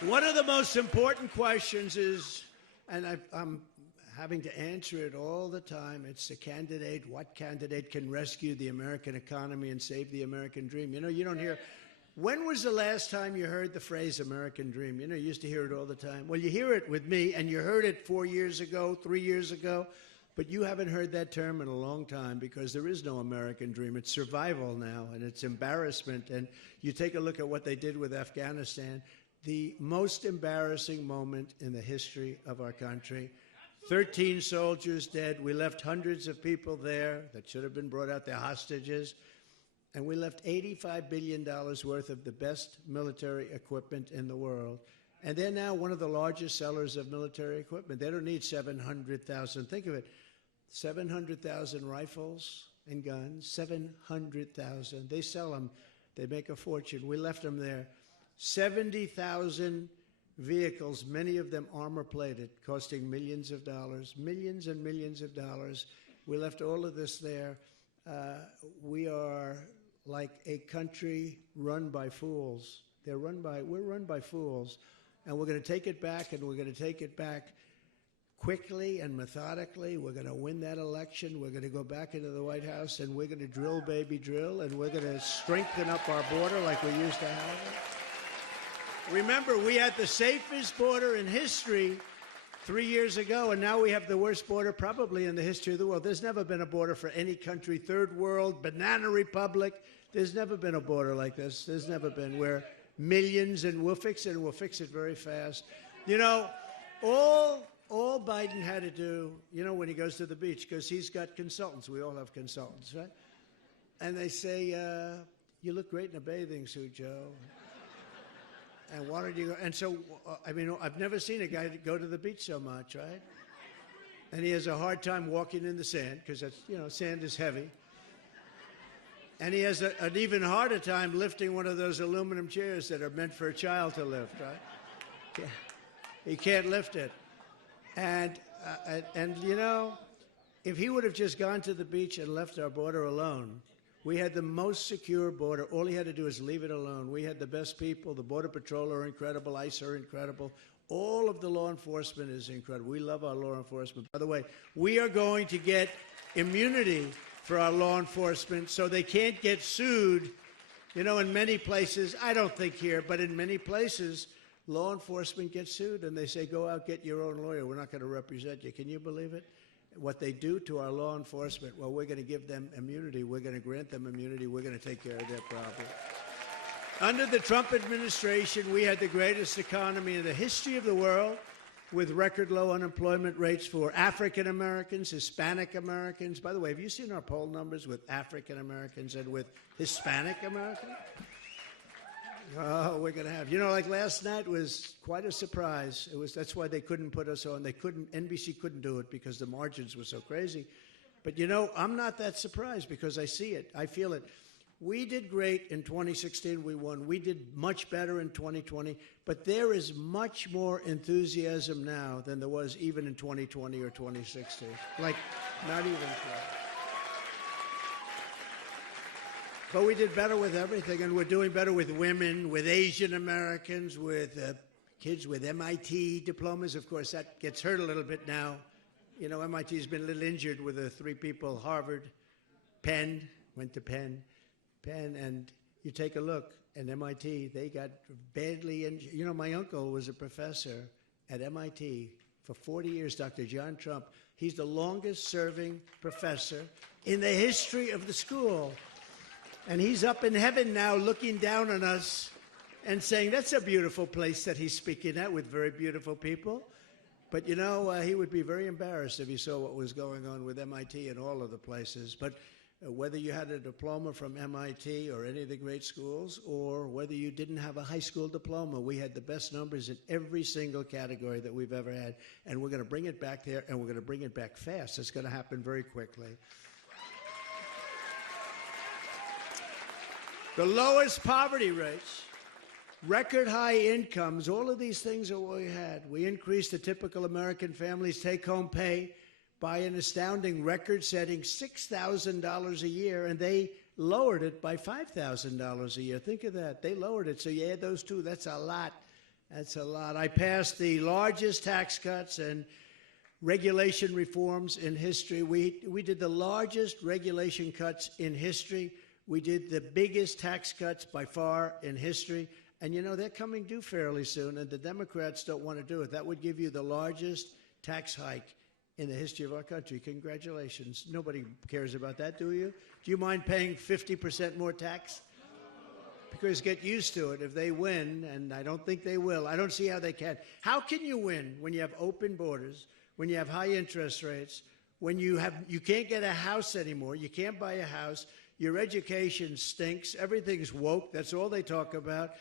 One of the most important questions is, and I'm having to answer it all the time, it's the candidate, what candidate can rescue the American economy and save the American dream? You know, you don't hear, when was the last time you heard the phrase American dream? You know, you used to hear it all the time. Well, you hear it with me, and you heard it 4 years ago, 3 years ago, but you haven't heard that term in a long time because there is no American dream. It's survival now, and it's embarrassment. And you take a look at what they did with Afghanistan, the most embarrassing moment in the history of our country. 13 soldiers dead. We left hundreds of people there that should have been brought out. They're hostages. And we left $85 billion worth of the best military equipment in the world. And they're now one of the largest sellers of military equipment. They don't need 700,000. Think of it, 700,000 rifles and guns, 700,000. They sell them. They make a fortune. We left them there. 70,000 vehicles, many of them armor-plated, costing millions of dollars, millions and millions of dollars. We left all of this there. We are like a country run by fools. We're run by fools. And we're going to take it back, and we're going to take it back quickly and methodically. We're going to win that election. We're going to go back into the White House, and we're going to drill, baby, drill, and we're going to strengthen up our border like we used to have it. Remember, we had the safest border in history 3 years ago, and now we have the worst border probably in the history of the world. There's never been a border for any country, third world, banana republic. There's never been a border like this. There's never been. We're millions, and we'll fix it, and we'll fix it very fast. You know, all Biden had to do, you know, when he goes to the beach, because he's got consultants. We all have consultants, right? And they say, you look great in a bathing suit, Joe. And why don't you go? And so, I mean, I've never seen a guy go to the beach so much, right? And he has a hard time walking in the sand, because that's, you know, sand is heavy. And he has an even harder time lifting one of those aluminum chairs that are meant for a child to lift, right? He can't lift it. And you know, if he would have just gone to the beach and left our border alone, we had the most secure border. All he had to do is leave it alone. We had the best people. The Border Patrol are incredible. ICE are incredible. All of the law enforcement is incredible. We love our law enforcement. By the way, we are going to get immunity for our law enforcement so they can't get sued. You know, in many places, I don't think here, but in many places, law enforcement gets sued and they say, go out, get your own lawyer. We're not going to represent you. Can you believe it? What they do to our law enforcement, well, we're going to give them immunity. We're going to grant them immunity. We're going to take care of their problem. Under the Trump administration, we had the greatest economy in the history of the world, with record low unemployment rates for African Americans, Hispanic Americans. By the way, have you seen our poll numbers with African Americans and with Hispanic Americans? Oh, we're going to have, you know, like last night was quite a surprise. That's why they couldn't put us on. NBC couldn't do it because the margins were so crazy. But, you know, I'm not that surprised because I see it. I feel it. We did great in 2016. We won. We did much better in 2020. But there is much more enthusiasm now than there was even in 2020 or 2016. Like, not even close. But we did better with everything, and we're doing better with women, with Asian Americans, with kids with MIT diplomas. Of course, that gets hurt a little bit now. You know, MIT's been a little injured with the three people, Harvard, Penn, went to Penn, and you take a look at MIT, they got badly injured. You know, my uncle was a professor at MIT for 40 years, Dr. John Trump. He's the longest-serving professor in the history of the school. And he's up in heaven now looking down on us and saying, that's a beautiful place that he's speaking at with very beautiful people. But, you know, he would be very embarrassed if he saw what was going on with MIT and all of the places. But whether you had a diploma from MIT or any of the great schools, or whether you didn't have a high school diploma, we had the best numbers in every single category that we've ever had. And we're going to bring it back there, and we're going to bring it back fast. It's going to happen very quickly. The lowest poverty rates, record high incomes, all of these things are what we had. We increased the typical American family's take-home pay by an astounding record-setting $6,000 a year, and they lowered it by $5,000 a year. Think of that. They lowered it. So you add those two, that's a lot. That's a lot. I passed the largest tax cuts and regulation reforms in history. We did the largest regulation cuts in history. We did the biggest tax cuts by far in history. And, you know, they're coming due fairly soon, and the Democrats don't want to do it. That would give you the largest tax hike in the history of our country. Congratulations. Nobody cares about that, do you? Do you mind paying 50% more tax? Because get used to it. If they win, and I don't think they will, I don't see how they can. How can you win when you have open borders, when you have high interest rates, when you can't get a house anymore, you can't buy a house, your education stinks, everything's woke, that's all they talk about.